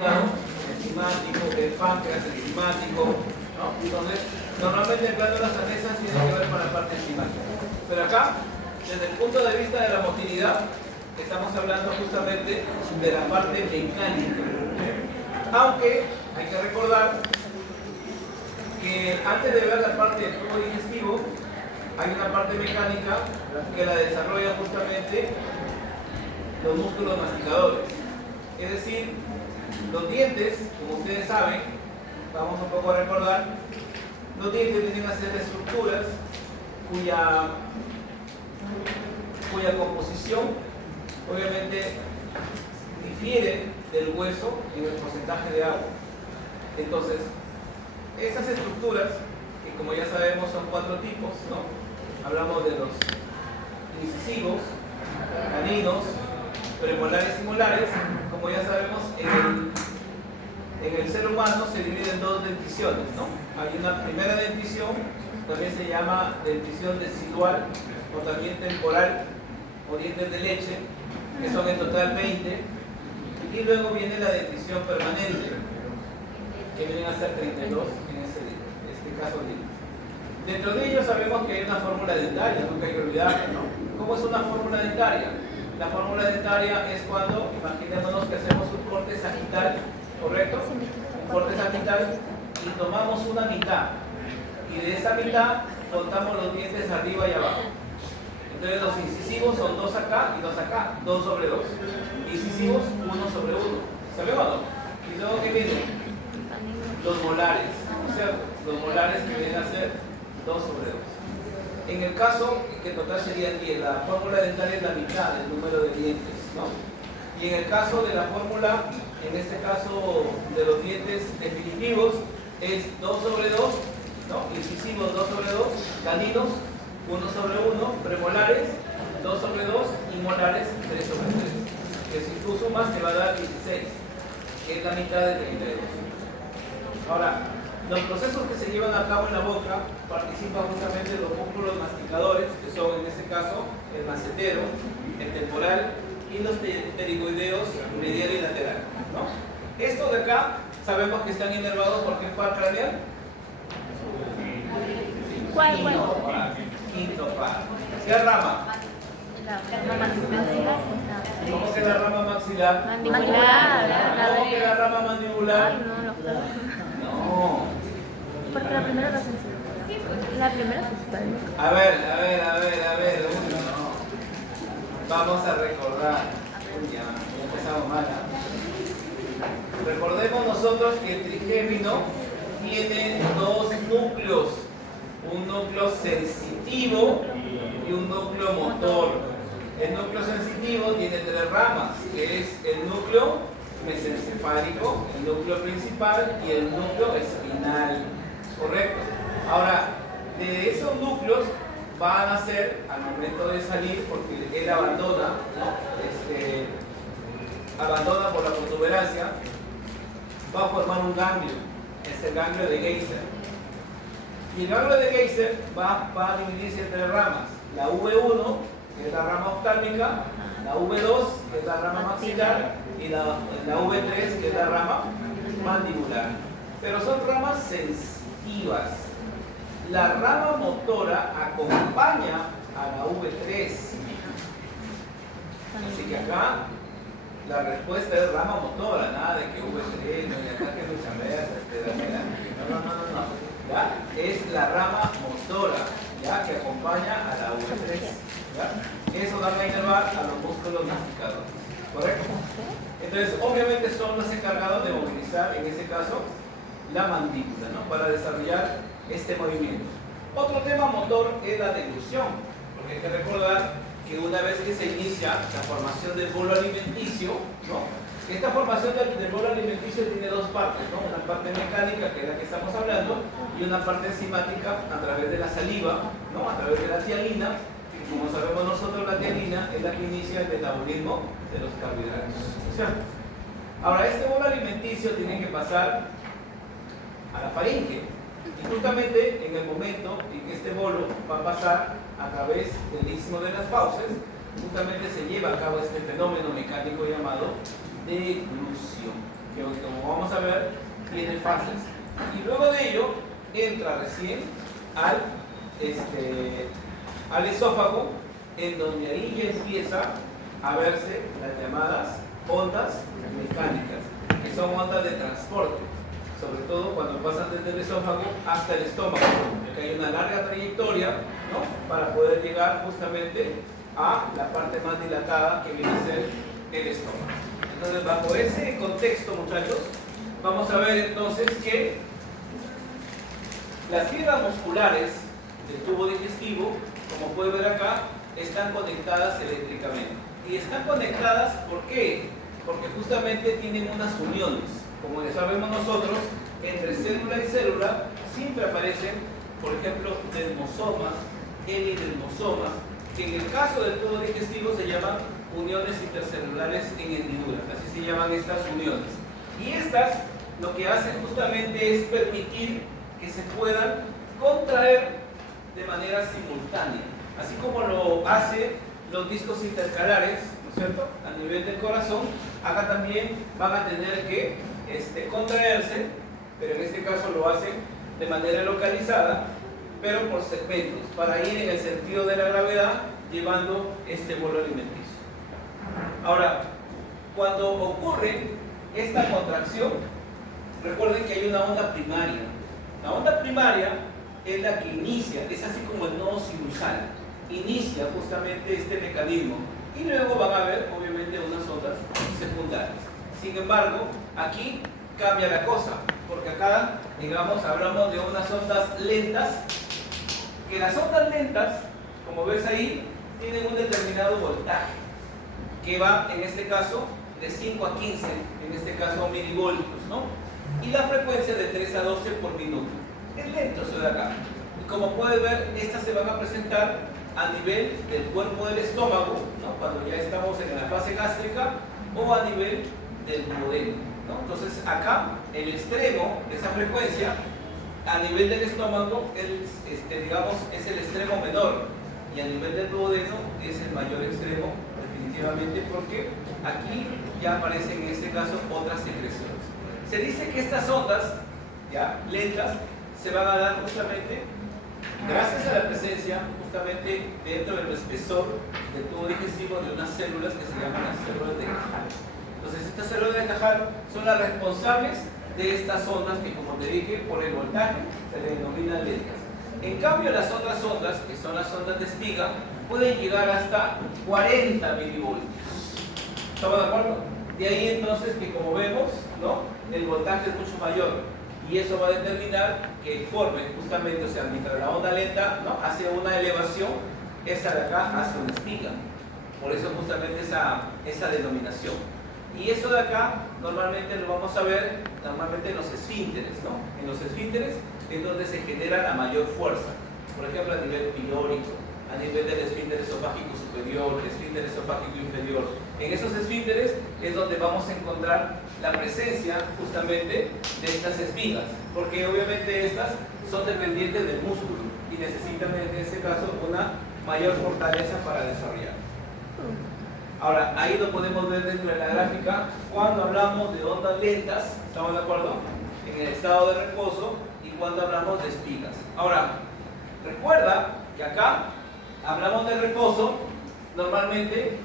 enzimático, el páncreas enzimático, ¿no? Entonces, normalmente glándulas anesas tienen que ver con la parte enzimática. Pero acá, desde el punto de vista de la motilidad, estamos hablando justamente de la parte mecánica. Aunque hay que recordar que antes de ver la parte del tubo digestivo, hay una parte mecánica que la desarrolla justamente los músculos masticadores. Es decir, los dientes, como ustedes saben, vamos un poco a recordar, los dientes tienen una serie de estructuras cuya composición obviamente difiere del hueso en el porcentaje de agua. Entonces, estas estructuras, que como ya sabemos son 4 tipos, ¿no? Hablamos de los incisivos, caninos, premolares y molares. Como ya sabemos, en el ser humano se divide en 2 denticiones, ¿no? Hay una primera dentición, también se llama dentición decidual o también temporal o dientes de leche, que son en total 20, y luego viene la dentición permanente, que vienen a ser 32 en este caso. Dentro de ellos sabemos que hay una fórmula dentaria, nunca hay que olvidarla, ¿no? ¿Cómo es una fórmula dentaria? La fórmula dentaria es cuando, imaginémonos que hacemos un corte sagital, ¿correcto? Un corte sagital y tomamos una mitad, y de esa mitad contamos los dientes arriba y abajo. Entonces los incisivos son 2 acá y 2 acá, 2 sobre 2. Incisivos, 1 sobre 1. ¿Sabemos o no? Y luego, ¿qué viene? Los molares. O sea, los molares que vienen a ser 2 sobre 2. En el caso, que total sería 10, la fórmula dentaria es la mitad del número de dientes, ¿no? Y en el caso de la fórmula, en este caso de los dientes definitivos, es 2 sobre 2, ¿no? Incisivos 2 sobre 2, caninos 1 sobre 1, premolares 2 sobre 2 y molares 3 sobre 3. Que si tú sumas te va a dar 16, que es la mitad de 32. Ahora, los procesos que se llevan a cabo en la boca participan justamente los músculos masticadores, que son en este caso el macetero, el temporal y los pterigoideos medial y lateral, ¿no? Estos de acá sabemos que están inervados por qué par craneal. ¿Cuál? Quinto par. ¿Qué rama? La maxilar. ¿Cómo que la rama maxilar? Mandibular. ¿Cómo que la rama mandibular? Ay, no. No. Porque la primera la sensible. La primera principal. A ver. Vamos a recordar. Ya empezamos mal. Recordemos nosotros que el trigémino tiene 2 núcleos. Un núcleo sensitivo y un núcleo motor. El núcleo sensitivo tiene 3 ramas, que es el núcleo mesencefálico, el núcleo principal y el núcleo espinal. ¿Correcto? Ahora, de esos núcleos van a ser, al momento de salir, porque él abandona, ¿no? Abandona por la protuberancia, va a formar un ganglio, es el ganglio de Geyser. Y el ganglio de Geyser va a dividirse en 3 ramas: la V1, que es la rama oftálmica, la V2, que es la rama maxilar, y la V3, que es la rama mandibular. Pero son ramas sensitivas. La rama motora acompaña a la V3. Así que acá la respuesta es rama motora, nada de que V3, no de acá que no no. ¿Ya? Es la rama motora, ¿ya? Que acompaña a la V3. ¿Ya? Eso da a inervar a los músculos masticadores. ¿Correcto? Entonces, obviamente son los encargados de movilizar, en ese caso, la mandíbula, ¿no? Para desarrollar este movimiento. Otro tema motor es la deglución, porque hay que recordar que una vez que se inicia la formación del bolo alimenticio, ¿no? Esta formación del bolo alimenticio tiene 2 partes, ¿no? Una parte mecánica, que es la que estamos hablando, y una parte enzimática a través de la saliva, ¿no? A través de la tialina. Como sabemos nosotros, la tialina es la que inicia el metabolismo de los carbohidratos. ¿Cierto? Ahora, este bolo alimenticio tiene que pasar a la faringe. Y justamente en el momento en que este bolo va a pasar a través del istmo de las fauces, justamente se lleva a cabo este fenómeno mecánico llamado deglución. que como vamos a ver, tiene fases. Y luego de ello, entra recién al esófago, en donde ahí ya empieza a verse las llamadas ondas mecánicas, que son ondas de transporte, sobre todo cuando pasan desde el esófago hasta el estómago, porque hay una larga trayectoria, ¿no?, para poder llegar justamente a la parte más dilatada que viene a ser el estómago. Entonces, bajo ese contexto, muchachos, vamos a ver entonces que las fibras musculares del tubo digestivo, como pueden ver acá, están conectadas eléctricamente. Y están conectadas, ¿por qué? Porque justamente tienen unas uniones. Como ya sabemos nosotros, entre célula y célula siempre aparecen, por ejemplo, desmosomas, hemidelmosomas, que en el caso del tubo digestivo se llaman uniones intercelulares en hendidura, así se llaman estas uniones. Y estas lo que hacen justamente es permitir que se puedan contraer de manera simultánea, así como lo hacen los discos intercalares, ¿no es cierto?, a nivel del corazón. Acá también van a tener que contraerse, pero en este caso lo hacen de manera localizada, pero por segmentos, para ir en el sentido de la gravedad, llevando este bolo alimenticio. Ahora, cuando ocurre esta contracción, recuerden que hay una onda primaria. La onda primaria es la que inicia, es así como el nodo sinusal, inicia justamente este mecanismo, y luego van a haber obviamente unas ondas secundarias. Sin embargo, aquí cambia la cosa, porque acá, digamos, hablamos de unas ondas lentas, que las ondas lentas, como ves ahí, tienen un determinado voltaje, que va en este caso de 5 a 15, en este caso milivoltios, ¿no? Y la frecuencia de 3 a 12 por minuto. Es lento eso de acá. Y como puedes ver, estas se van a presentar a nivel del cuerpo del estómago, ¿no?, cuando ya estamos en la fase gástrica, o a nivel del duodeno, ¿no? Entonces acá el extremo de esa frecuencia a nivel del estómago digamos, es el extremo menor, y a nivel del duodeno es el mayor extremo, definitivamente, porque aquí ya aparecen en este caso otras secreciones. Se dice que estas ondas ya lentas se van a dar justamente gracias a la presencia justamente dentro del espesor del tubo digestivo de unas células que se llaman las células de Cajal. Entonces, estas células de Cajal son las responsables de estas ondas que, como te dije, por el voltaje se le denominan lentas. En cambio, las otras ondas, que son las ondas de espiga, pueden llegar hasta 40 milivoltios. ¿Estamos de acuerdo? De ahí entonces que, como vemos, ¿no?, el voltaje es mucho mayor, y eso va a determinar que forme justamente, o sea, mientras la onda lenta, ¿no?, hace una elevación, esta de acá hace una espiga. Por eso justamente esa denominación. Y esto de acá normalmente lo vamos a ver normalmente en los esfínteres, ¿no? En los esfínteres es donde se genera la mayor fuerza. Por ejemplo, a nivel pilórico, a nivel del esfínter esofágico superior, esfínter esofágico inferior. En esos esfínteres es donde vamos a encontrar la presencia justamente de estas espigas, porque obviamente estas son dependientes del músculo y necesitan en este caso una mayor fortaleza para desarrollar. Ahora, ahí lo podemos ver dentro de la gráfica cuando hablamos de ondas lentas, ¿estamos de acuerdo?, en el estado de reposo, y cuando hablamos de espigas. Ahora, recuerda que acá hablamos de reposo normalmente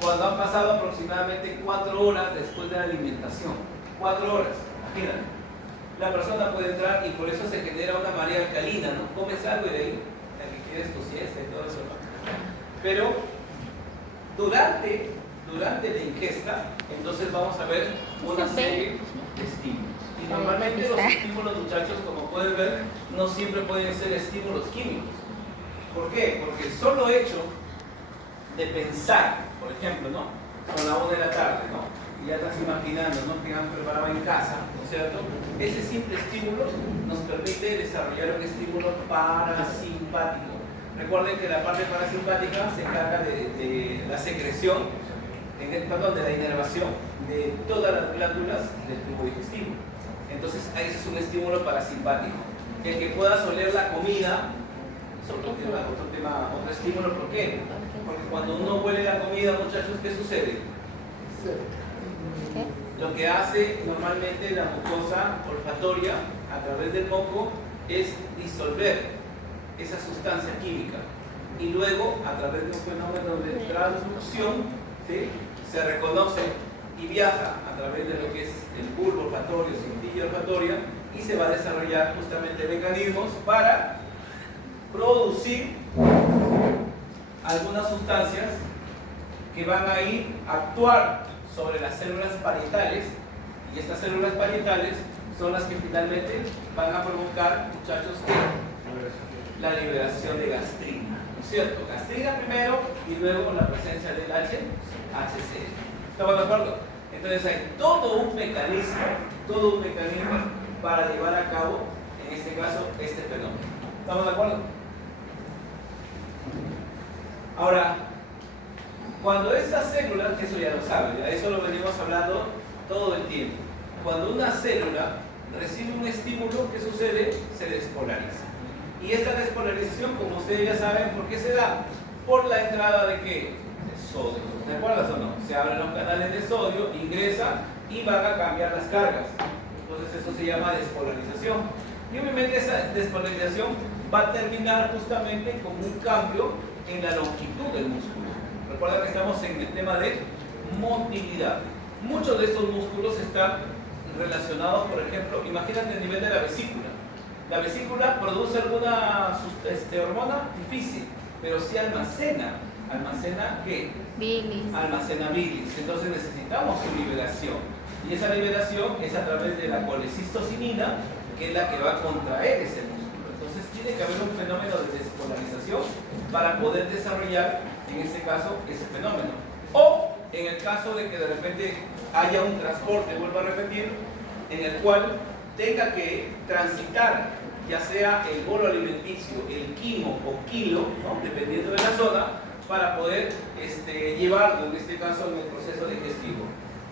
cuando han pasado aproximadamente 4 horas después de la alimentación. 4 horas, imagínate. La persona puede entrar y por eso se genera una marea alcalina, ¿no? Comes algo y de ahí la que quieres tu siesta y todo eso, ¿no? Pero durante la ingesta, entonces vamos a ver una serie de estímulos. Y normalmente los estímulos, muchachos, como pueden ver, no siempre pueden ser estímulos químicos. ¿Por qué? Porque el solo hecho de pensar, por ejemplo, ¿no?, son las 1 de la tarde, ¿no?, y ya estás imaginando, ¿no?, que han preparado en casa, ¿no es cierto? Ese simple estímulo nos permite desarrollar un estímulo parasimpático. Recuerden que la parte parasimpática se encarga de la secreción, de la inervación de todas las glándulas del tubo digestivo. Entonces, ese es un estímulo parasimpático. El que puedas oler la comida es otro estímulo. ¿Por qué? Porque cuando uno huele la comida, muchachos, ¿qué sucede? lo que hace normalmente la mucosa olfatoria a través del moco es disolver esa sustancia química y luego a través de un fenómeno de transducción, ¿sí?, se reconoce y viaja a través de lo que es el bulbo olfatorio, cintilla olfatoria, y se va a desarrollar justamente mecanismos para producir algunas sustancias que van a ir a actuar sobre las células parietales, y estas células parietales son las que finalmente van a provocar, muchachos, la liberación de gastrina, ¿no es cierto? Gastrina primero y luego con la presencia del HCl. ¿Estamos de acuerdo? Entonces hay todo un mecanismo para llevar a cabo, en este caso, este fenómeno. ¿Estamos de acuerdo? Ahora, cuando estas células, eso ya lo saben, ya eso lo venimos hablando todo el tiempo, cuando una célula recibe un estímulo, ¿qué sucede? Se despolariza. Y esta despolarización, como ustedes ya saben, ¿por qué se da? Por la entrada de ¿qué? De sodio. ¿Te acuerdas o no? Se abren los canales de sodio, ingresa y van a cambiar las cargas. Entonces eso se llama despolarización. Y obviamente esa despolarización va a terminar justamente con un cambio en la longitud del músculo. Recuerda que estamos en el tema de motilidad. Muchos de estos músculos están relacionados, por ejemplo, imagínate el nivel de la vesícula. La vesícula produce alguna hormona difícil, pero sí almacena ¿qué? Bilis. Almacena bilis. Entonces necesitamos su liberación. Y esa liberación es a través de la colecistocinina, que es la que va a contraer ese músculo. Entonces tiene que haber un fenómeno de despolarización para poder desarrollar, en este caso, ese fenómeno. O en el caso de que de repente haya un transporte, vuelvo a repetir, en el cual tenga que transitar ya sea el bolo alimenticio, el quimo o kilo, ¿no?, dependiendo de la zona, para poder llevarlo, en este caso, en el proceso digestivo.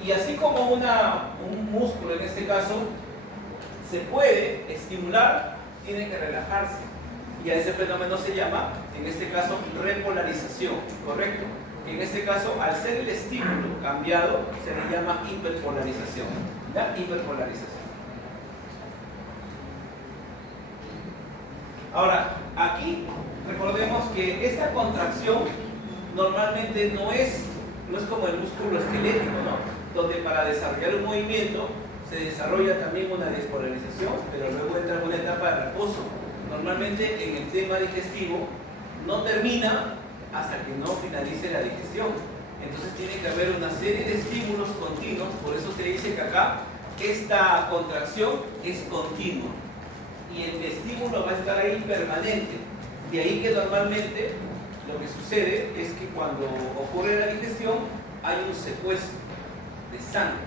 Y así como un músculo, en este caso, se puede estimular, tiene que relajarse. Y a ese fenómeno se llama, en este caso, repolarización, ¿correcto? Que en este caso, al ser el estímulo cambiado, se le llama hiperpolarización. ¿Ya? Hiperpolarización. Ahora, aquí recordemos que esta contracción normalmente no es como el músculo esquelético, ¿no?, donde para desarrollar un movimiento se desarrolla también una despolarización, pero luego entra en una etapa de reposo. Normalmente en el tema digestivo no termina hasta que no finalice la digestión. Entonces tiene que haber una serie de estímulos continuos, por eso se dice que acá esta contracción es continua y el estímulo va a estar ahí permanente. De ahí que normalmente lo que sucede es que cuando ocurre la digestión hay un secuestro de sangre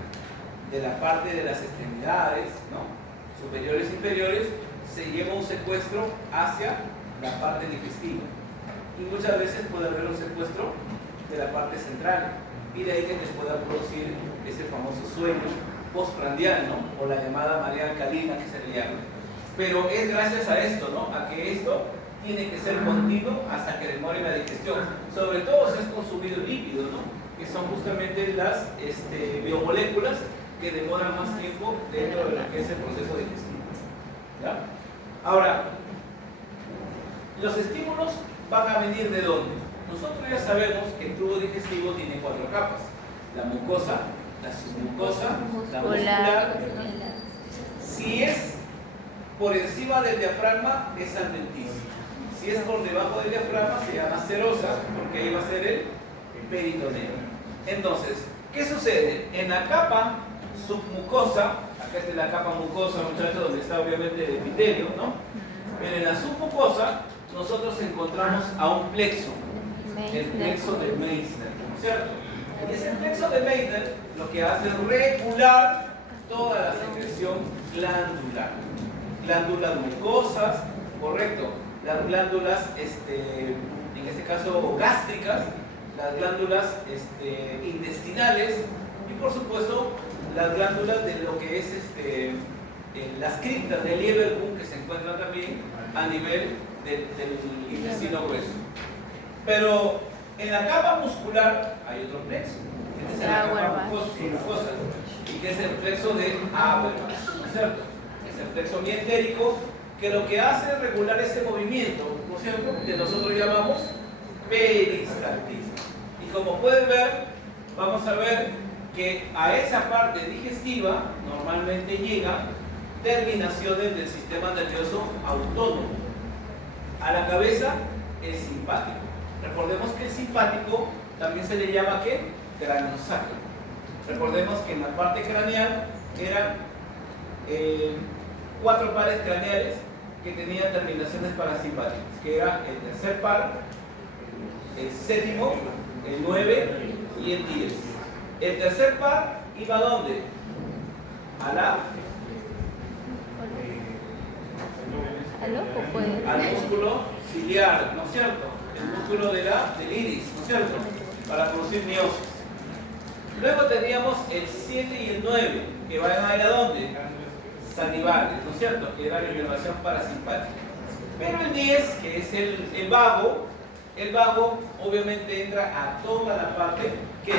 de la parte de las extremidades, ¿no?, superiores e inferiores, se lleva un secuestro hacia la parte digestiva. Y muchas veces puede haber un secuestro de la parte central, y de ahí que te pueda producir ese famoso sueño postprandial, ¿no?, o la llamada marea alcalina que se le llama. Pero es gracias a esto, ¿no?, a que esto tiene que ser continuo hasta que demore la digestión, sobre todo si es consumido líquido, ¿no?, que son justamente las biomoléculas que demoran más tiempo dentro de lo que es el proceso digestivo. ¿Ya? Ahora, los estímulos van a venir ¿de dónde? Nosotros ya sabemos que el tubo digestivo tiene 4 capas: la mucosa, la submucosa, la muscular. Si es por encima del diafragma, es adventicia. Si es por debajo del diafragma, se llama serosa, porque ahí va a ser el peritoneo. Entonces, ¿qué sucede? En la capa submucosa, acá está la capa mucosa, muchachos, donde está obviamente el epitelio, ¿no? Pero en la submucosa nosotros encontramos a un plexo, el plexo de Meissner, ¿cierto? Y ese plexo de Meissner lo que hace es regular toda la secreción glandular. Glándulas mucosas, correcto, las glándulas, en este caso gástricas, las glándulas intestinales y por supuesto las glándulas de lo que es las criptas del Lieberkühn, que se encuentran también a nivel del intestino grueso. Pero en la capa muscular hay otro plexo. Esta es la capa mucosa. y que es el plexo de Habermas, ¿no es cierto? Es el plexo mientérico que lo que hace es regular ese movimiento, ¿no es cierto?, que nosotros llamamos peristaltismo. Y como pueden ver, vamos a ver que a esa parte digestiva normalmente llegan terminaciones del sistema nervioso autónomo. A la cabeza, el simpático. Recordemos que el simpático también se le llama ¿qué? Craniosacro. Recordemos que en la parte craneal eran 4 pares craneales que tenían terminaciones parasimpáticas, que era el tercer par, el séptimo, el 9 y el 10. El tercer par iba ¿a dónde? Al músculo ciliar, ¿no es cierto? El músculo del iris, ¿no es cierto? Para producir miosis. Luego teníamos el 7 y el 9, que van a ir ¿a dónde? Salivales, ¿no es cierto? Que era la inervación parasimpática. Pero el 10, que es el vago obviamente entra a toda la parte, ¿qué?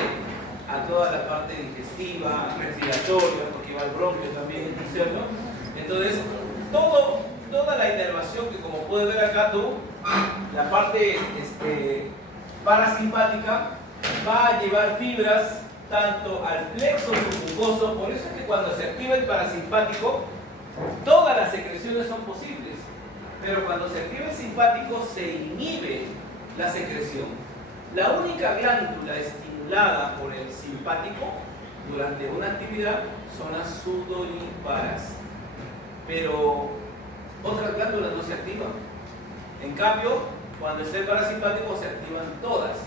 A toda la parte digestiva, respiratoria, porque va al bronquio también, ¿no es cierto? Entonces, toda la inervación que, como puedes ver acá tú, la parte parasimpática va a llevar fibras tanto al plexo submucoso. Por eso es que cuando se activa el parasimpático, todas las secreciones son posibles, pero cuando se activa el simpático se inhibe la secreción. La única glándula estimulada por el simpático durante una actividad son las sudoríparas, pero otras glándulas no se activan. En cambio, cuando está el parasimpático se activan todas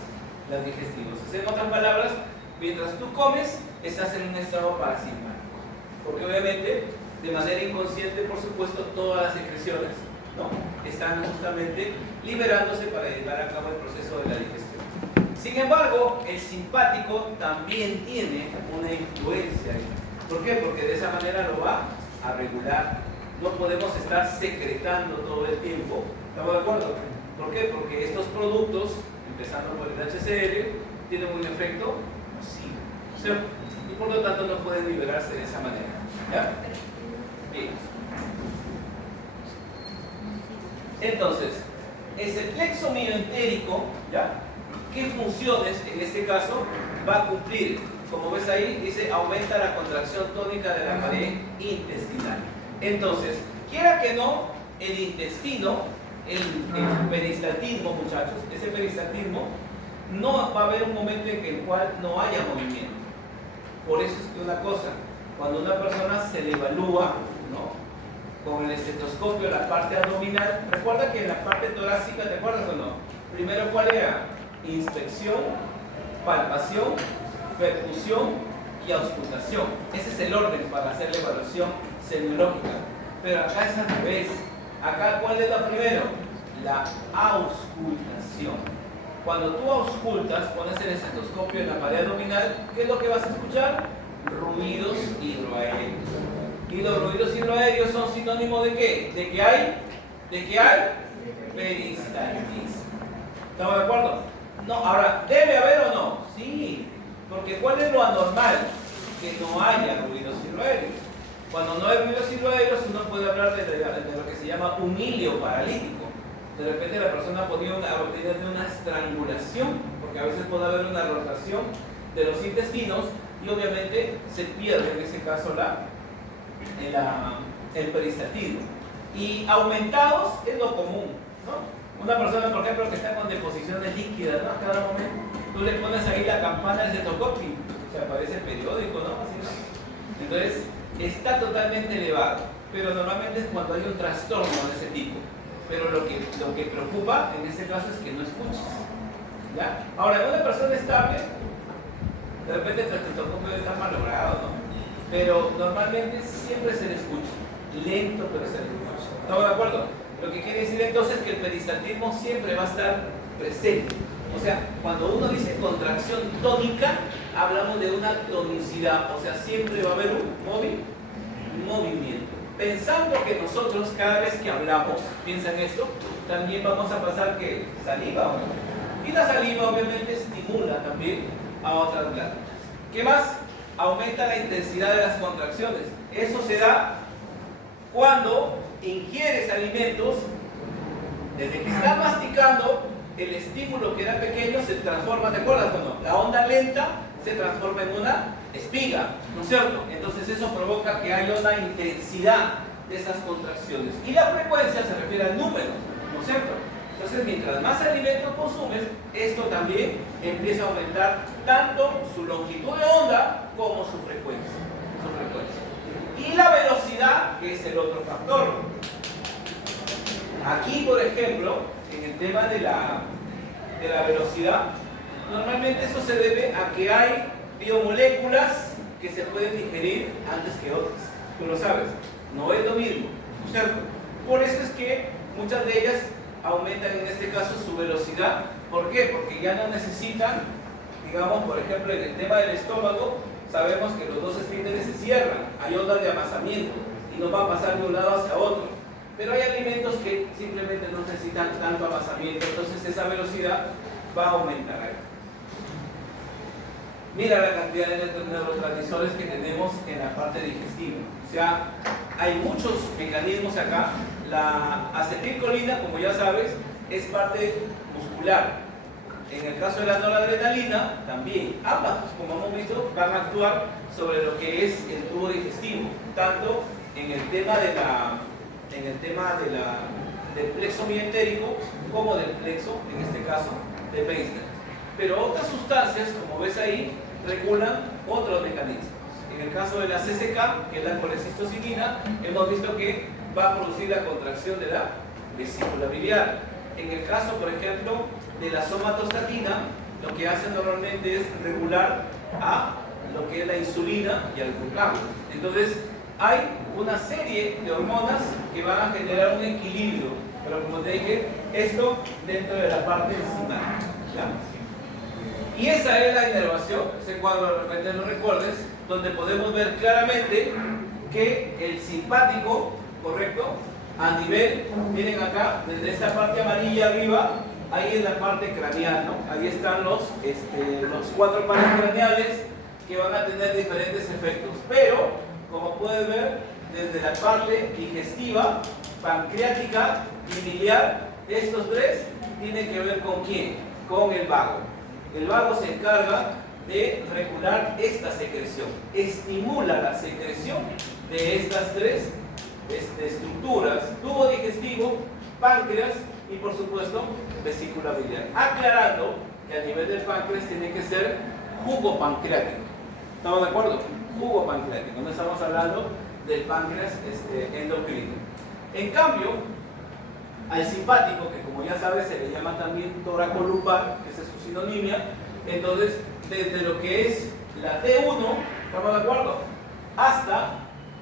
las digestivas. En otras palabras, mientras tú comes, estás en un estado parasimpático, porque obviamente de manera inconsciente, por supuesto, todas las secreciones, ¿no?, están justamente liberándose para llevar a cabo el proceso de la digestión. Sin embargo, el simpático también tiene una influencia ahí. ¿Por qué? Porque de esa manera lo va a regular. No podemos estar secretando todo el tiempo. ¿Estamos de acuerdo? ¿Por qué? Porque estos productos, empezando por el HCl, tienen un efecto nocivo, ¿cierto? Y por lo tanto no pueden liberarse de esa manera. ¿Ya? Bien. Entonces, ese plexo mioentérico, ¿ya?, ¿qué funciones en este caso va a cumplir? Como ves ahí, dice aumenta la contracción tónica de la pared intestinal. Entonces, quiera que no, el intestino, el peristaltismo, muchachos, ese peristaltismo, no va a haber un momento en el cual no haya movimiento. Por eso es que una cosa, cuando una persona se le evalúa, ¿no?, con el estetoscopio, la parte abdominal, recuerda que en la parte torácica, ¿te acuerdas o no? Primero, ¿cuál era? Inspección, palpación, percusión y auscultación. Ese es el orden para hacer la evaluación semiológica. Pero acá es al revés. Acá, ¿cuál es lo primero? La auscultación. Cuando tú auscultas, pones el estetoscopio en la pared abdominal, ¿qué es lo que vas a escuchar? Ruidos hidroaéreos. Y los ruidos hidroaéreos son sinónimo ¿de qué? ¿De que hay? Peristaltismo. ¿Estamos de acuerdo? No, ahora, ¿debe haber o no? Sí, porque ¿cuál es lo anormal? Que no haya ruidos hidroaéreos. Cuando no hay ruidos hidroaéreos, uno puede hablar de lo que se llama un hilio paralítico. De repente la persona podría tener una estrangulación, porque a veces puede haber una rotación de los intestinos y obviamente se pierde en ese caso el peristaltismo. Y aumentados es lo común, ¿no? Una persona, por ejemplo, que está con deposiciones líquidas, ¿no?, a cada momento, tú le pones ahí la campana del estetoscopio, o sea, aparece el periódico, ¿no? Así, ¿no? Entonces, está totalmente elevado, pero normalmente es cuando hay un trastorno de ese tipo. Pero lo que preocupa en este caso es que no escuches, ¿ya? Ahora, en una persona estable, de repente el estetoscopio está mal logrado, ¿no? Pero normalmente siempre se le escucha, lento, pero se le escucha. ¿Estamos de acuerdo? Lo que quiere decir entonces que el peristaltismo siempre va a estar presente. O sea, cuando uno dice contracción tónica, hablamos de una tonicidad, o sea, siempre va a haber un movimiento. Pensando que nosotros cada vez que hablamos, piensa en esto, también vamos a pasar que saliva, ¿no? Y la saliva obviamente estimula también a otras glándulas. ¿Qué más? aumenta la intensidad de las contracciones. Eso se da cuando ingieres alimentos, desde que estás masticando, el estímulo que era pequeño se transforma, ¿te acuerdas o no? La onda lenta se transforma en una espiga, ¿no es cierto? Entonces eso provoca que haya una intensidad de esas contracciones. Y la frecuencia se refiere al número, ¿no es cierto? Entonces, mientras más alimento consumes, esto también empieza a aumentar tanto su longitud de onda como su frecuencia. Y la velocidad, que es el otro factor. Aquí, por ejemplo, en el tema de la velocidad, normalmente eso se debe a que hay biomoléculas que se pueden digerir antes que otras. Tú lo sabes, no es lo mismo, ¿no es cierto? Por eso es que muchas de ellas aumentan en este caso su velocidad. ¿Por qué? Porque ya no necesitan, digamos, por ejemplo, en el tema del estómago, sabemos que los dos esfínteres se cierran, hay ondas de amasamiento y no va a pasar de un lado hacia otro. Pero hay alimentos que simplemente no necesitan tanto amasamiento, entonces esa velocidad va a aumentar ahí. Mira la cantidad de neurotransmisores que tenemos en la parte digestiva. O sea, hay muchos mecanismos acá. La acetilcolina, como ya sabes, es parte muscular. En el caso de la noradrenalina, también. Ambas, como hemos visto, van a actuar sobre lo que es el tubo digestivo, tanto en el tema del plexo mientérico como del plexo, en este caso, de Meissner. Pero otras sustancias, como ves ahí, regulan otros mecanismos. En el caso de la CCK, que es la colecistocinina, hemos visto que va a producir la contracción de la vesícula biliar. En el caso, por ejemplo, de la somatostatina, lo que hace normalmente es regular a lo que es la insulina y al glucagón. Entonces, hay una serie de hormonas que van a generar un equilibrio, pero como te dije, esto dentro de la parte enzimática, ¿ya? Y esa es la inervación, ese cuadro de repente lo recuerdes, donde podemos ver claramente que el simpático, correcto, a nivel, miren acá, desde esta parte amarilla arriba, ahí es la parte craneal, ¿no? Ahí están los 4 pares craneales que van a tener diferentes efectos. Pero, como puedes ver, desde la parte digestiva, pancreática y biliar, estos tres tienen que ver con ¿quién? Con el vago. El vago se encarga de regular esta secreción, estimula la secreción de estas tres estructuras: tubo digestivo, páncreas y por supuesto vesícula biliar. Aclarando que a nivel del páncreas tiene que ser jugo pancreático. ¿Estamos de acuerdo? Jugo pancreático, no estamos hablando del páncreas endocrino. En cambio, al simpático, que como ya sabes se le llama también toracolumbar, que esa es su sinonimia, entonces desde lo que es la T1, ¿estamos de acuerdo?, hasta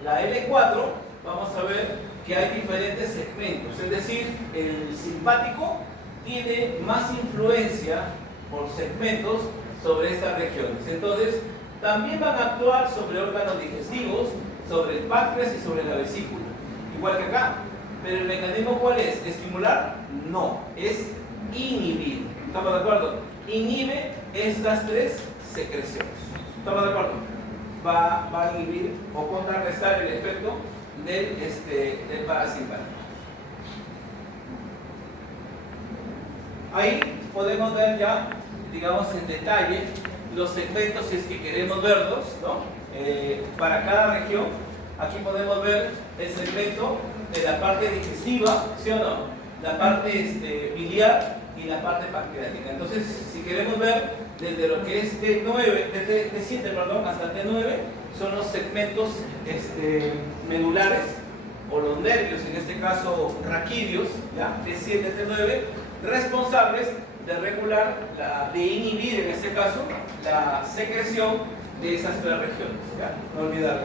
la L4, vamos a ver que hay diferentes segmentos, es decir, el simpático tiene más influencia por segmentos sobre estas regiones. Entonces, también van a actuar sobre órganos digestivos, sobre el páncreas y sobre la vesícula, igual que acá. Pero el mecanismo, ¿cuál es? ¿Estimular? No, es inhibir. ¿Estamos de acuerdo? Inhibe estas tres secreciones. ¿Estamos de acuerdo? Va a inhibir o contrarrestar el efecto del parasimpático. Ahí podemos ver ya, digamos en detalle, los segmentos si es que queremos verlos, ¿no? Para cada región. Aquí podemos ver el segmento de la parte digestiva, ¿sí o no? La parte biliar y la parte pancreática. Entonces, si queremos ver desde lo que es T7 hasta T9, son los segmentos medulares, o los nervios, en este caso raquídeos, ¿ya? T7, T9, responsables de regular, de inhibir en este caso, la secreción de esas tres regiones, ¿ya? No olvidarlo.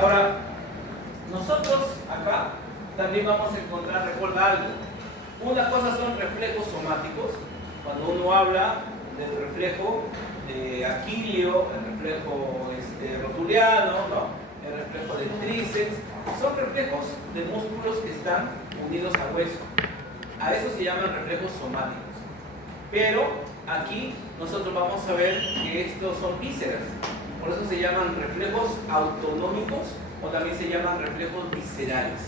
Ahora, nosotros acá también vamos a encontrar, recuerda algo, una cosa son reflejos somáticos, cuando uno habla del reflejo aquileo, el reflejo rotuliano, ¿no? El reflejo del tríceps, son reflejos de músculos que están unidos al hueso. A eso se llaman reflejos somáticos. Pero aquí nosotros vamos a ver que estos son vísceras. Por eso se llaman reflejos autonómicos o también se llaman reflejos viscerales.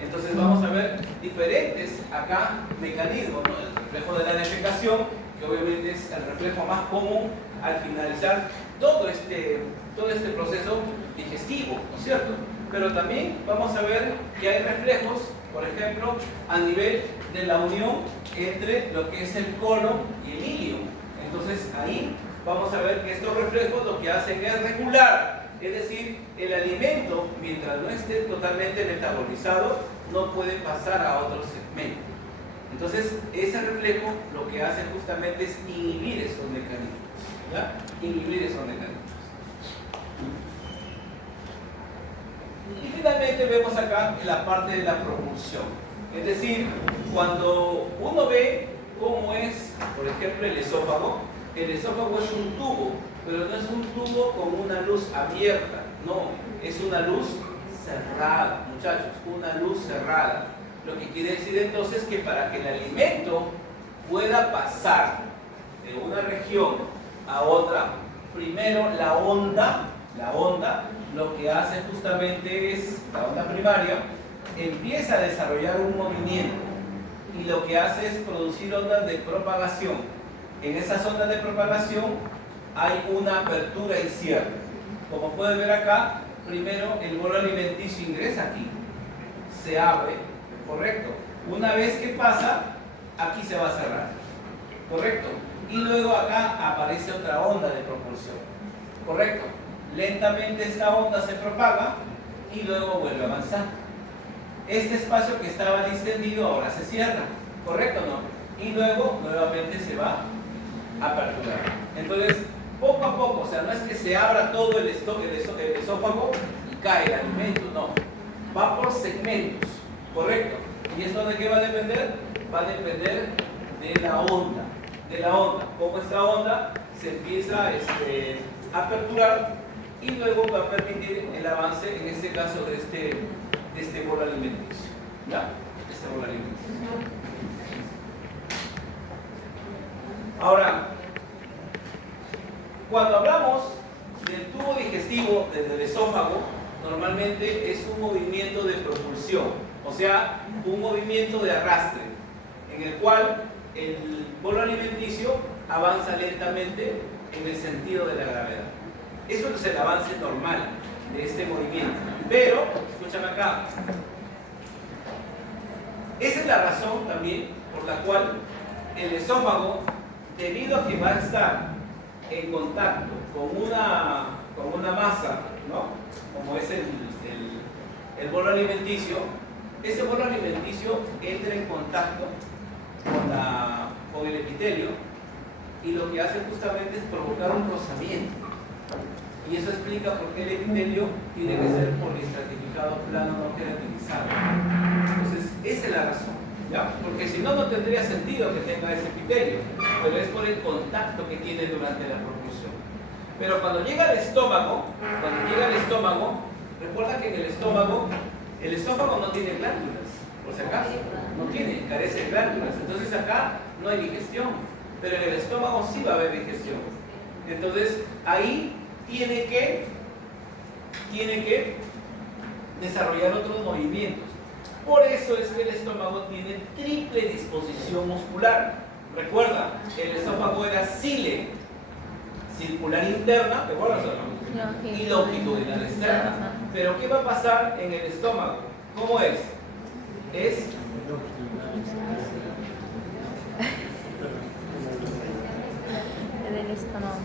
Entonces vamos a ver diferentes acá mecanismos, ¿no? El reflejo de la defecación, que obviamente es el reflejo más común al finalizar todo este proceso digestivo, ¿no es cierto? Pero también vamos a ver que hay reflejos, por ejemplo, a nivel de la unión entre lo que es el colon y el ilio. Entonces ahí vamos a ver que estos reflejos lo que hacen es regular, es decir, el alimento, mientras no esté totalmente metabolizado, no puede pasar a otro segmento. Entonces, ese reflejo lo que hace justamente es inhibir esos mecanismos, ¿ya? Inhibir esos mecanismos. Y finalmente vemos acá la parte de la propulsión. Es decir, cuando uno ve cómo es, por ejemplo, el esófago es un tubo, pero no es un tubo con una luz abierta, no, es una luz cerrada, muchachos, una luz cerrada. Lo que quiere decir entonces que para que el alimento pueda pasar de una región a otra, primero la onda lo que hace justamente es, la onda primaria, empieza a desarrollar un movimiento y lo que hace es producir ondas de propagación. En esas ondas de propagación hay una apertura y cierre. Como pueden ver acá, primero el bolo alimenticio ingresa aquí, se abre, correcto. Una vez que pasa, aquí se va a cerrar, correcto. Y luego acá aparece otra onda de propulsión, correcto. Lentamente esta onda se propaga y luego vuelve a avanzar. Este espacio que estaba distendido ahora se cierra, ¿correcto o no? Y luego nuevamente se va a aperturar. Entonces, poco a poco, o sea, no es que se abra todo el esófago y cae el alimento, no. Va por segmentos, ¿correcto? ¿Y esto de qué va a depender? Va a depender de la onda. Cómo esta onda se empieza a aperturar y luego va a permitir el avance, en este caso, de este bolo alimenticio. ¿Ya? Este bolo alimenticio. Ahora, cuando hablamos del tubo digestivo desde el esófago, normalmente es un movimiento de propulsión, o sea, un movimiento de arrastre, en el cual el bolo alimenticio avanza lentamente en el sentido de la gravedad. Eso es el avance normal de este movimiento. Pero, escúchame acá, esa es la razón también por la cual el esófago, debido a que va a estar en contacto con una masa, ¿no? Como es el bolo alimenticio, ese bolo alimenticio entra en contacto con el epitelio y lo que hace justamente es provocar un rozamiento. Y eso explica por qué el epitelio tiene que ser poliestratificado plano no queratinizado. Entonces, esa es la razón, ¿ya? Porque si no, no tendría sentido que tenga ese epitelio, pero es por el contacto que tiene durante la propulsión. Pero cuando llega al estómago, recuerda que en el esófago no tiene glándulas, por si acaso, carece de glándulas. Entonces acá no hay digestión, pero en el estómago sí va a haber digestión. Entonces ahí tiene que desarrollar otros movimientos. Por eso es que el estómago tiene triple disposición muscular. Recuerda, el esófago era cile, circular interna, ¿te acuerdas o no? Y longitudinal externa. Pero ¿qué va a pasar en el estómago? ¿Cómo es? En el estómago,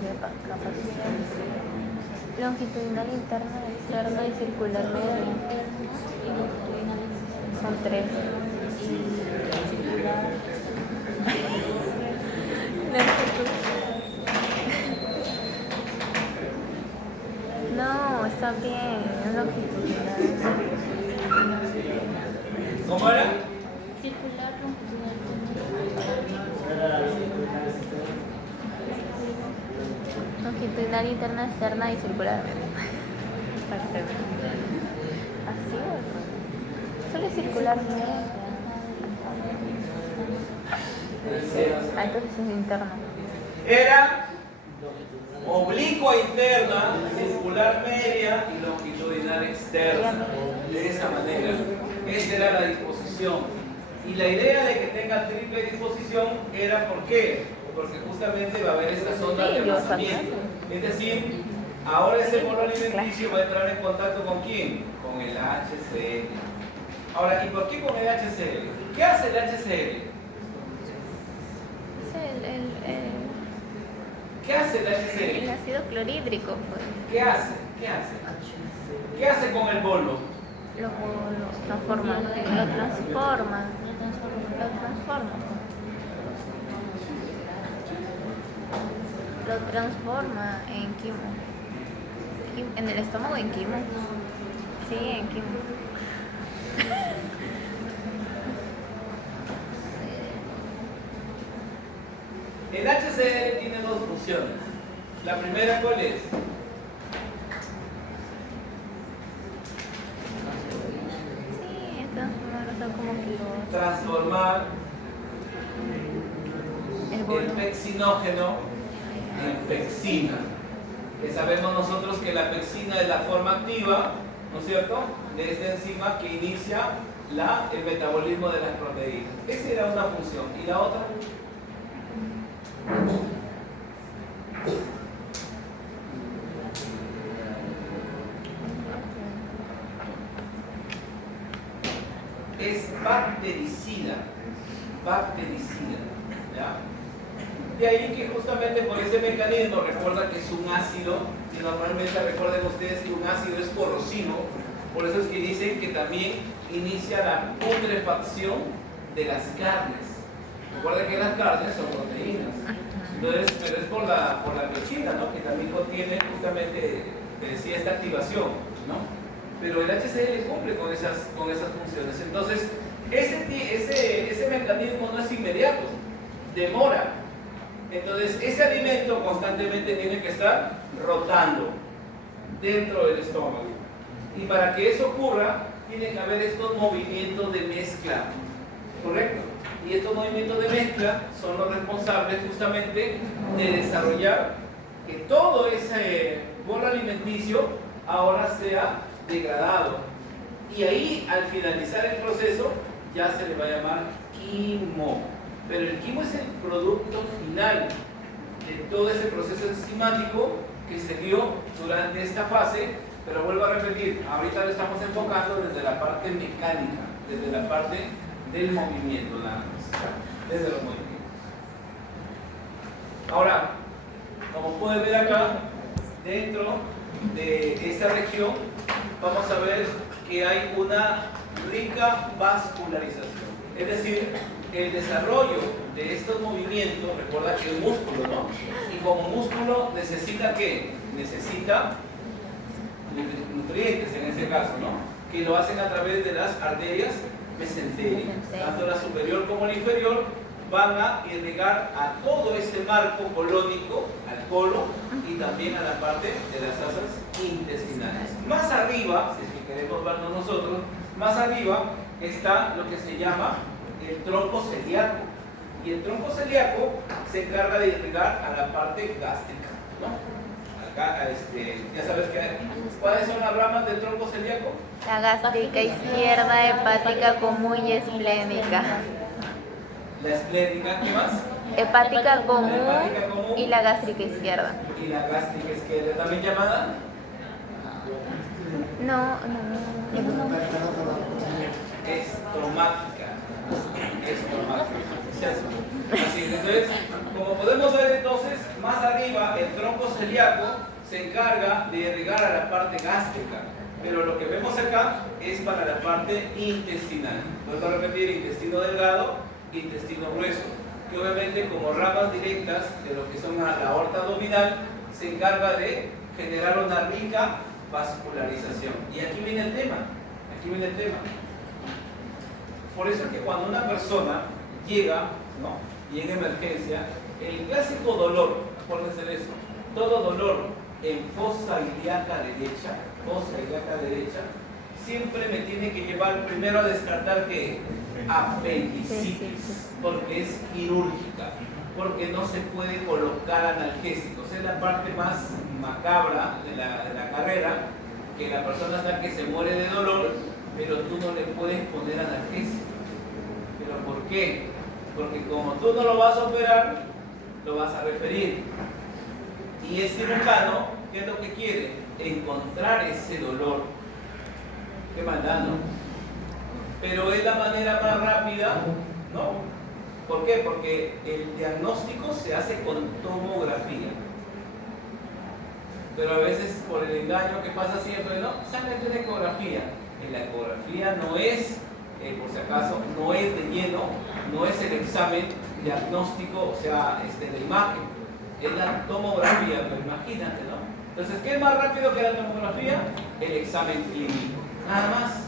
longitudinal interna, externa y circular media. Son tres. No, está bien, es longitudinal. ¿Cómo era? Circular, longitudinal. Longitudinal interna, externa y circular. Así es. Solo es circular media. Sí. Entonces es interno. Era oblicua interna, circular media y longitudinal externa. De esa manera. Esa era la disposición. Y la idea de que tenga triple disposición era ¿por qué? Porque justamente va a haber esta zona de amasamiento. Es decir, ahora ese bolo alimenticio va a entrar en contacto ¿con quién? Con el HCl. Ahora, ¿y por qué con el HCl? ¿Qué hace el HCl? ¿Qué hace el HCl? El ácido clorhídrico, pues. ¿Qué hace? ¿Qué hace? ¿Qué hace con el bolo? Lo transforma. Lo transforma en quimo. En el estómago en quimo. Sí, en quimo. El HCl tiene dos funciones. La primera, ¿cuál es? Sí, transformar, o sea, como que Transformar el el bolo. pexinógeno en pexina. Que sabemos nosotros que la pexina es la forma activa, ¿no es cierto?, de esta enzima que inicia el metabolismo de las proteínas. Esa era una función. ¿Y la otra? Es bactericida. ¿Ya? De ahí que justamente por ese mecanismo, recuerda que es un ácido, y normalmente recuerden ustedes que un ácido es corrosivo, por eso es que dicen que también inicia la putrefacción de las carnes. Recuerden que las carnes son proteínas. Entonces, pero es por la pexina, ¿no?, que también contiene justamente, decía, esta activación, ¿no? Pero el HCl cumple con esas funciones. Entonces, ese mecanismo no es inmediato, demora. Entonces, ese alimento constantemente tiene que estar rotando dentro del estómago. Y para que eso ocurra, tiene que haber estos movimientos de mezcla, ¿correcto? Y estos movimientos de mezcla son los responsables justamente de desarrollar que todo ese bolo alimenticio ahora sea degradado. Y ahí, al finalizar el proceso, ya se le va a llamar quimo. Pero el quimo es el producto final de todo ese proceso enzimático que se dio durante esta fase. Pero vuelvo a repetir, ahorita lo estamos enfocando desde la parte mecánica, desde la parte del movimiento, nada más, desde los movimientos. Ahora, como pueden ver acá, dentro de esta región, vamos a ver que hay una rica vascularización. Es decir, el desarrollo de estos movimientos, recuerda que es músculo, ¿no? Y como músculo necesita ¿qué? Necesita nutrientes en este caso, ¿no? Que lo hacen a través de las arterias mesentéricas. Tanto la superior como la inferior van a irrigar a todo ese marco colónico, al colon, y también a la parte de las asas intestinales. Más arriba, si es que queremos vernos nosotros, más arriba está lo que se llama el tronco celíaco. Y el tronco celíaco se encarga de irrigar a la parte gástrica, ¿no? Acá, ya sabes ¿cuáles son las ramas del tronco celíaco? La gástrica izquierda, hepática común y esplénica. La esplénica, ¿qué más? Hepática común común y la gástrica izquierda. Y la gástrica izquierda, ¿también llamada? No. Estomática. Así es. Entonces, como podemos ver entonces, más arriba el tronco celíaco se encarga de irrigar a la parte gástrica, pero lo que vemos acá es para la parte intestinal. Vuelvo a repetir, intestino delgado, intestino grueso, que obviamente como ramas directas de lo que son la aorta abdominal, se encarga de generar una rica vascularización. Y aquí viene el tema, Por eso es que cuando una persona llega, ¿no?, y en emergencia, el clásico dolor, acuérdense de eso, todo dolor en fosa ilíaca derecha, siempre me tiene que llevar primero a descartar que apendicitis, porque es quirúrgica. porque no se puede colocar analgésicos. Es la parte más macabra de la carrera, que la persona está que se muere de dolor, pero tú no le puedes poner analgésico. ¿Pero por qué? Porque como tú no lo vas a operar, lo vas a referir. Y el cirujano, ¿qué es lo que quiere? Encontrar ese dolor. Qué maldad, ¿no? Pero es la manera más rápida, ¿no? ¿Por qué? Porque el diagnóstico se hace con tomografía. Pero a veces por el engaño que pasa siempre, ¿no? Sácate una ecografía. En la ecografía no es, por si acaso, no es de lleno, no es el examen diagnóstico, o sea, de imagen. Es la tomografía, pero imagínate, ¿no? Entonces, ¿qué es más rápido que la tomografía? El examen clínico, nada más.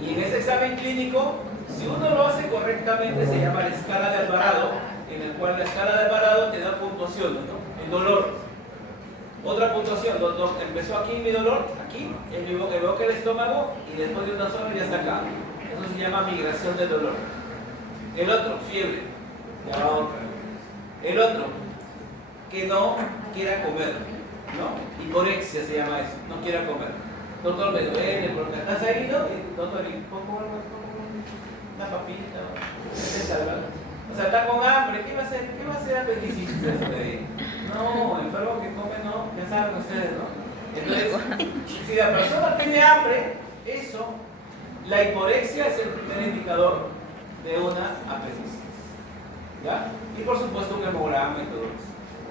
Y en ese examen clínico, si uno lo hace correctamente, se llama la escala de Alvarado, en el cual la escala de Alvarado te da puntuaciones, ¿no? El dolor. Otra puntuación, empezó aquí mi dolor, aquí, evoca el estómago y después de unas horas ya está acá. Eso se llama migración del dolor. El otro, fiebre, ya va otra. El otro, que no quiera comer, ¿no? Hiporexia se llama eso, no quiera comer. Doctor, me duele porque estás ahí, ¿no? Doctor, una papita, o sea, está con hambre, ¿qué va a hacer apendicitis? No, enfermo que come, no, ya saben ustedes, ¿no? Entonces, si la persona tiene hambre, eso, la hiporexia es el primer indicador de una apendicitis, ¿ya? Y por supuesto un hemograma y todo eso.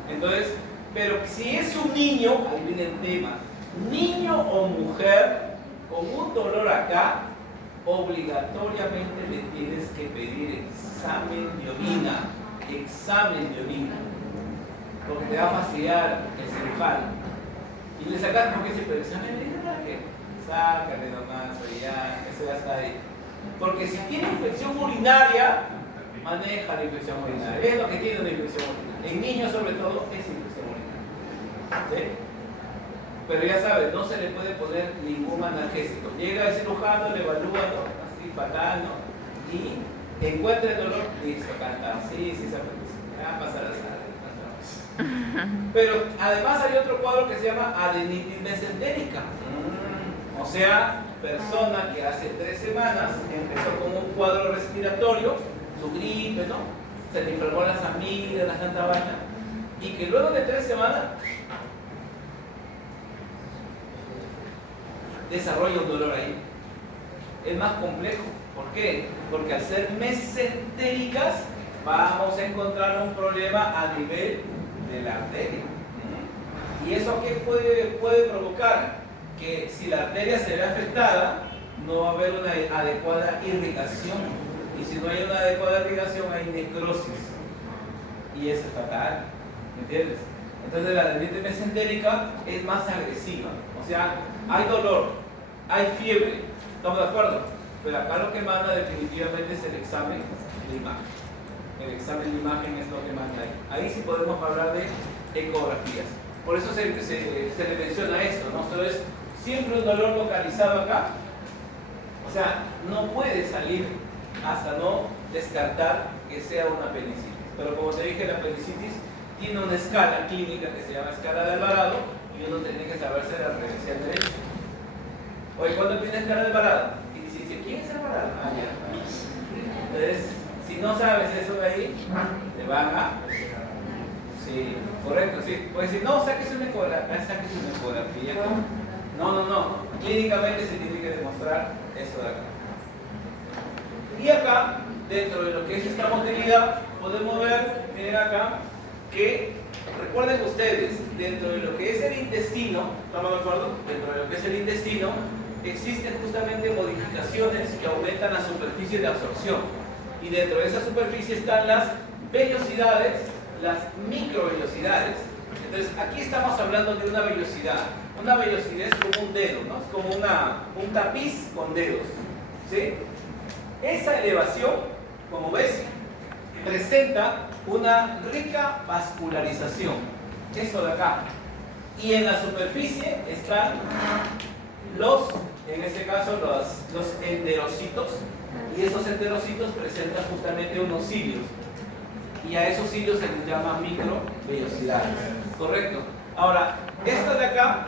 Entonces, pero si es un niño, ahí viene el tema, niño o mujer con un dolor acá, obligatoriamente le tienes que pedir examen de orina, porque te va a fastidiar el cirujano. Y le sacas, porque dice, pero examen de orina, ¿para qué? Sácale nomás, ya, eso ya está ahí. Porque si tiene infección urinaria, maneja la infección urinaria. Es lo que tiene una infección urinaria. En niños, sobre todo, es infección urinaria. ¿Sí? Pero ya sabes, no se le puede poner ningún analgésico. Llega el cirujano, le evalúa, ¿no? Así fatal, ¿no? Y encuentra el dolor, listo, canta. Sí, se va a pasar a sala. Pero además hay otro cuadro que se llama adenitis mesentérica. O sea, persona que hace 3 semanas empezó con un cuadro respiratorio, su gripe, ¿no? Se le inflamó las amígdalas, tanta vaina, y que luego de 3 semanas desarrolla un dolor ahí. Es más complejo. ¿Por qué? Porque al ser mesentéricas vamos a encontrar un problema a nivel de la arteria. ¿Y eso qué puede provocar? Que si la arteria se ve afectada, no va a haber una adecuada irrigación. Y si no hay una adecuada irrigación, hay necrosis. Y eso es fatal. ¿Me entiendes? Entonces la adenitis mesentérica es más agresiva. O sea, hay dolor, hay fiebre, ¿estamos de acuerdo? Pero acá lo que manda definitivamente es el examen de imagen. El examen de imagen es lo que manda ahí. Ahí sí podemos hablar de ecografías. Por eso se le menciona esto, ¿no? Solo es siempre un dolor localizado acá. O sea, no puede salir hasta no descartar que sea una apendicitis. Pero como te dije, la apendicitis tiene una escala clínica que se llama escala de Alvarado y uno tiene que saberse la referencia derecha. Oye, ¿cuándo tiene escala de Alvarado? Y dice, ¿quién es Alvarado? Ah, ya. Entonces, si no sabes eso de ahí, te van a... Sí, correcto, sí. Puedes decir, no, sáquese una ecografía. No. Clínicamente se tiene que demostrar eso de acá. Y acá, dentro de lo que es esta motilidad, podemos ver, miren acá, que recuerden ustedes, dentro de lo que es el intestino, ¿estamos de acuerdo? Dentro de lo que es el intestino, existen justamente modificaciones que aumentan la superficie de absorción. Y dentro de esa superficie están las vellosidades, las microvellosidades. Entonces, aquí estamos hablando de una vellosidad. Una vellosidad es como un dedo, ¿no? Es como un tapiz con dedos, ¿sí? Esa elevación, como ves, presenta una rica vascularización. Esto de acá. Y en la superficie están en este caso, los enterocitos. Y esos enterocitos presentan justamente unos cilios. y a esos cilios se les llama microvellosidades. ¿Correcto? Ahora, esta de acá,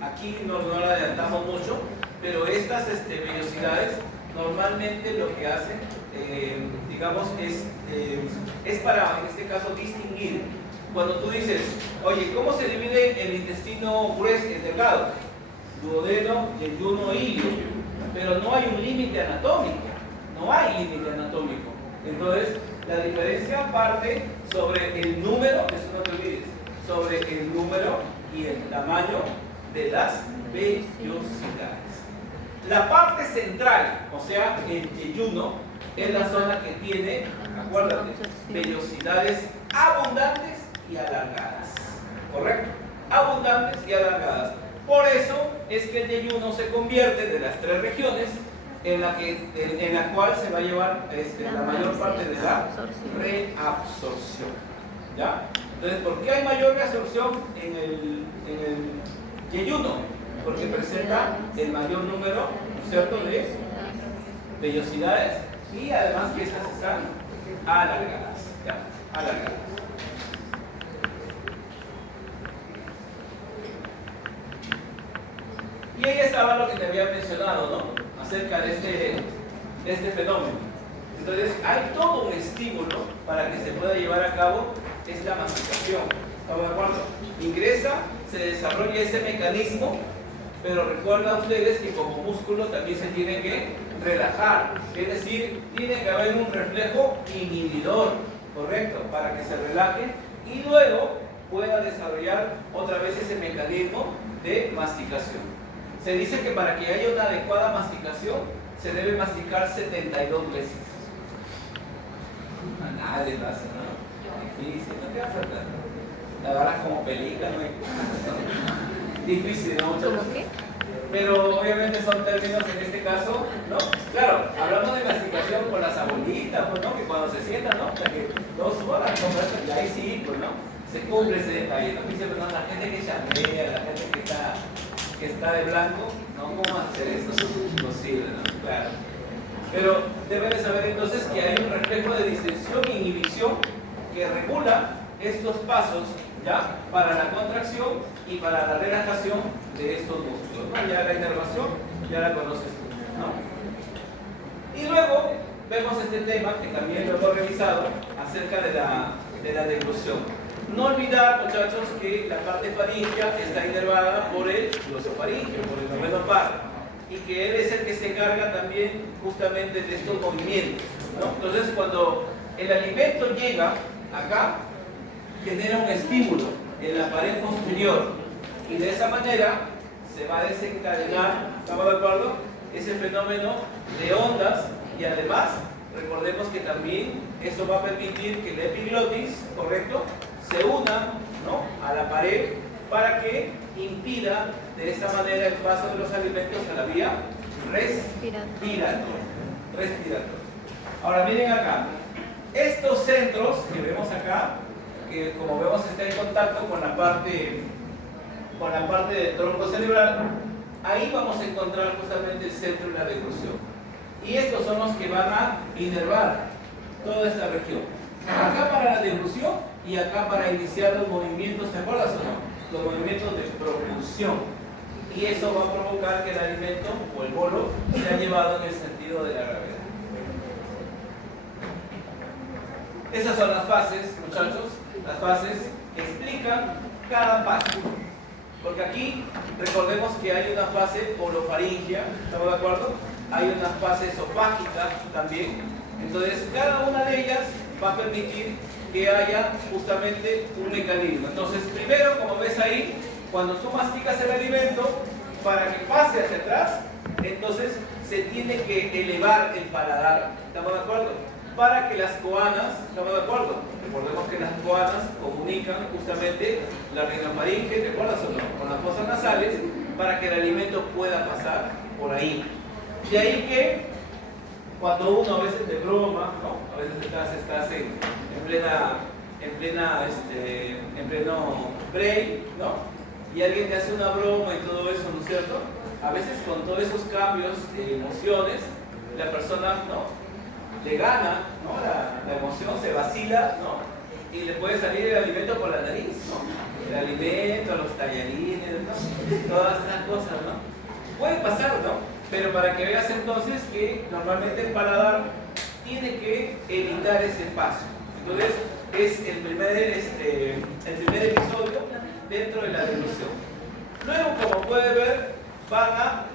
aquí no la adelantamos mucho, pero estas vellosidades normalmente lo que hacen, digamos, es para, en este caso, distinguir. Cuando tú dices, oye, ¿cómo se divide el intestino grueso, el delgado? Duodeno, yeyuno, ilio. Pero no hay un límite anatómico. No hay límite anatómico. Entonces, la diferencia parte sobre el número, eso no te olvides, sobre el número y el tamaño de las vellosidades. La parte central, o sea, el yeyuno, es la zona que tiene, acuérdate, vellosidades abundantes y alargadas. ¿Correcto? Abundantes y alargadas. Por eso es que el yeyuno se convierte de las tres regiones en la cual se va a llevar la mayor parte de la reabsorción. ¿Ya? Entonces, ¿por qué hay mayor reabsorción en el yeyuno? Porque presenta el mayor número, ¿cierto?, de vellosidades y además que estas están alargadas. ¿Ya? Alargadas. Y ahí estaba lo que te había mencionado, ¿no?, acerca de este fenómeno. Entonces, hay todo un estímulo para que se pueda llevar a cabo esta masticación. ¿Estamos de acuerdo? Ingresa, se desarrolla ese mecanismo, pero recuerdan ustedes que como músculo también se tiene que relajar. Es decir, tiene que haber un reflejo inhibidor, ¿correcto?, para que se relaje y luego pueda desarrollar otra vez ese mecanismo de masticación. Se dice que para que haya una adecuada masticación se debe masticar 72 veces. A nadie lo hace, ¿no? Difícil, no te vas a tratar. La agarras como película, ¿no? Difícil, ¿no? ¿Cómo qué? Pero obviamente son términos en este caso, ¿no? Claro, hablamos de masticación con las abuelitas, pues, ¿no? Que cuando se sientan, ¿no? O sea, que 2 horas, ¿no? Y ahí sí, pues, ¿no? Se cumple ese detalle, ¿no? Dice, pero no, la gente que chambea, la gente que está de blanco, ¿no? ¿Cómo hacer esto? Es imposible, ¿no? Claro. Pero deben de saber entonces que hay un reflejo de distensión e inhibición que regula estos pasos, ¿ya?, para la contracción y para la relajación de estos músculos, ¿no? Ya la inervación ya la conoces tú, ¿no? Y luego vemos este tema que también lo hemos revisado acerca de la deglución. No olvidar, muchachos, que la parte faríngea está inervada por el glosofaringeo, por el noveno par, y que él es el que se encarga también justamente de estos movimientos, ¿no? Entonces, cuando el alimento llega acá, genera un estímulo en la pared posterior y de esa manera se va a desencadenar, ¿estamos de acuerdo?, ese fenómeno de ondas y además recordemos que también eso va a permitir que la epiglotis, ¿correcto?, se una, ¿no?, a la pared para que impida de esta manera el paso de los alimentos a la vía respiratoria. Ahora miren acá, estos centros que vemos acá, que como vemos está en contacto con la parte del tronco cerebral, ahí vamos a encontrar justamente el centro de la deglución. Y estos son los que van a inervar toda esta región. Acá para la deglución y acá para iniciar los movimientos, ¿te acuerdas o no? Los movimientos de propulsión. Y eso va a provocar que el alimento o el bolo sea llevado en el sentido de la gravedad. Esas son las fases, muchachos, las fases que explican cada paso. Porque aquí recordemos que hay una fase orofaringea, ¿estamos de acuerdo? Hay una fase esofágica también. Entonces, cada una de ellas va a permitir que haya justamente un mecanismo. Entonces, primero, como ves ahí, cuando tú masticas el alimento, para que pase hacia atrás, entonces se tiene que elevar el paladar. ¿Estamos de acuerdo? Para que las coanas, ¿estamos de acuerdo? Recordemos que las coanas comunican justamente la rinofaringe, ¿te acuerdas o no?, con las fosas nasales, para que el alimento pueda pasar por ahí. De ahí que cuando uno a veces de broma, ¿no?, a veces estás en pleno break, ¿no?, y alguien te hace una broma y todo eso, ¿no es cierto? A veces con todos esos cambios de emociones, la persona, ¿no?, le gana, ¿no? La emoción, se vacila, ¿no? Y le puede salir el alimento por la nariz, ¿no? El alimento, los tallarines, ¿no? Todas esas cosas, ¿no? Puede pasar, ¿no? Pero para que veas entonces que normalmente el paladar tiene que evitar ese paso. Entonces, es el primer episodio dentro de la deglución. Luego, como puede ver, van a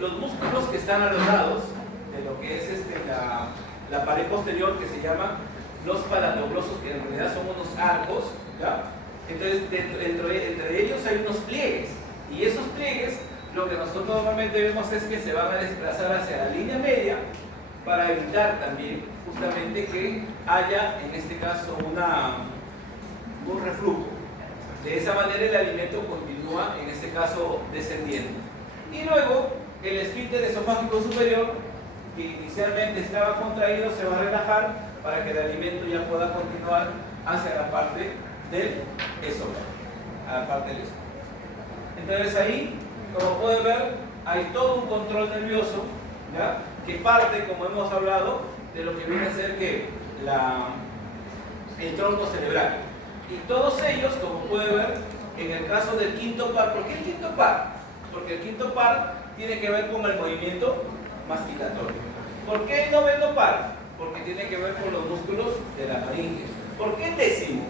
los músculos que están a los lados de lo que es la pared posterior, que se llama los palatoglosos, que en realidad son unos arcos, ¿ya? Entonces, entre ellos hay unos pliegues, y esos pliegues, lo que nosotros normalmente vemos es que se van a desplazar hacia la línea media para evitar también justamente que haya, en este caso, un reflujo. De esa manera el alimento continúa, en este caso, descendiendo. Y luego, el esfínter esofágico superior, que inicialmente estaba contraído, se va a relajar para que el alimento ya pueda continuar hacia la parte del esófago, a la parte del esófago. Entonces ahí, como pueden ver, hay todo un control nervioso, ¿ya? Que parte, como hemos hablado, de lo que viene a ser que el tronco cerebral. Y todos ellos, como pueden ver, en el caso del quinto par, ¿por qué el quinto par? Porque el quinto par tiene que ver con el movimiento masticatorio. ¿Por qué el noveno par? Porque tiene que ver con los músculos de la faringe. ¿Por qué el décimo?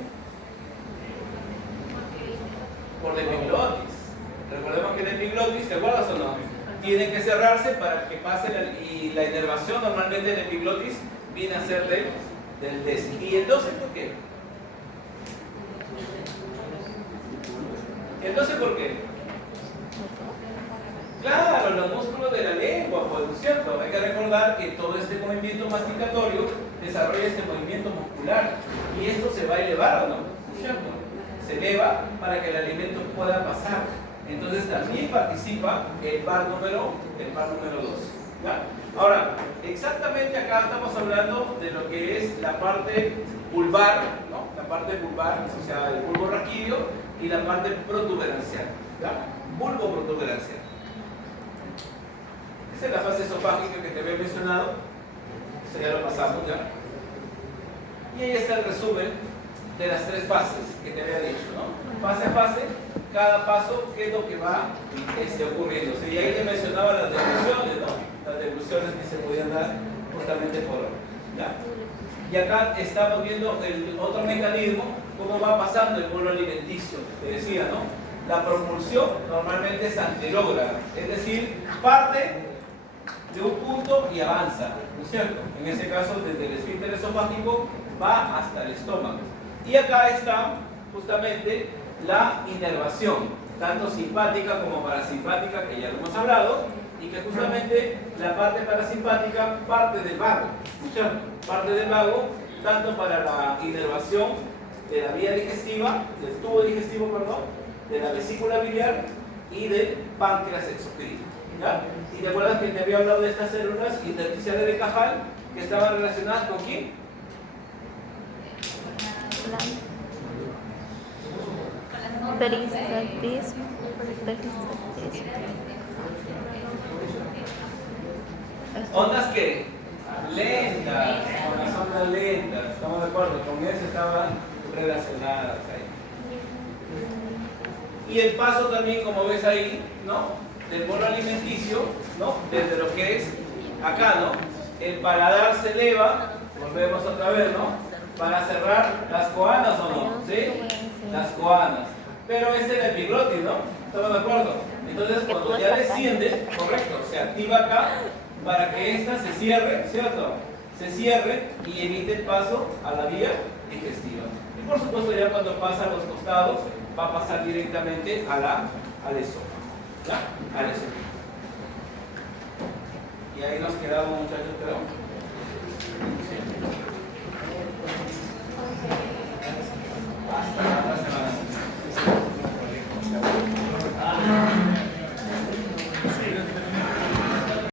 Por la epiglotis. Recordemos que la epiglotis, ¿te acuerdas o no? Tiene que cerrarse para que pase y la inervación normalmente en la epiglotis viene a ser del décimo. ¿Y el 12 por qué? ¿El 12 por qué? Claro, los músculos de la lengua, pues, ¿cierto? Hay que recordar que todo este movimiento masticatorio desarrolla este movimiento muscular y esto se va a elevar, ¿o no? ¿Cierto? Se eleva para que el alimento pueda pasar. Entonces también participa el par número 2. ¿Ya? Ahora, exactamente acá estamos hablando de lo que es la parte vulvar, ¿no? La parte vulvar asociada al bulbo raquídeo y la parte protuberancial, ¿ya? Bulbo protuberancial. Esa es la fase esofágica que te había mencionado. Eso ya lo pasamos, ¿ya? Y ahí está el resumen de las 3 fases que te había dicho, ¿no? Fase a fase, cada paso, qué es lo que va ocurriendo. Y ahí te mencionaba las degluciones, ¿no? Las degluciones que se podían dar justamente por hora, ¿ya? Y acá estamos viendo el otro mecanismo, cómo va pasando el bolo alimenticio. Te decía, ¿no? La propulsión normalmente es anterógrada, es decir, parte de un punto y avanza, ¿no es cierto? En ese caso, desde el esfínter esofágico va hasta el estómago. Y acá está justamente la inervación, tanto simpática como parasimpática, que ya lo hemos hablado, y que justamente la parte parasimpática parte del vago, ¿no es cierto? Parte del vago, tanto para la inervación de la vía digestiva, del tubo digestivo, perdón, de la vesícula biliar y del páncreas exocrino, ¿ya? Y te acuerdas que te había hablado de estas células intersticiales de Cajal que estaban relacionadas con quién? Peristaltismo. Ondas que lentas, con las ondas lentas, estamos de acuerdo, con eso estaban relacionadas ahí. Y el paso también, como ves ahí, ¿no? Del bolo alimenticio, ¿no? Desde lo que es acá, ¿no? El paladar se eleva, volvemos otra vez, ¿no? Para cerrar las coanas, ¿o no? ¿Sí? Las coanas. Pero es el epiglotis, ¿no? ¿Estamos de acuerdo? Entonces, cuando ya desciende, correcto, se activa acá para que ésta se cierre, ¿cierto? Se cierre y evite el paso a la vía digestiva. Y por supuesto, ya cuando pasa a los costados, va a pasar directamente al esófago. ¿Ya? Al esófago. Y ahí nos quedamos, muchachos, pero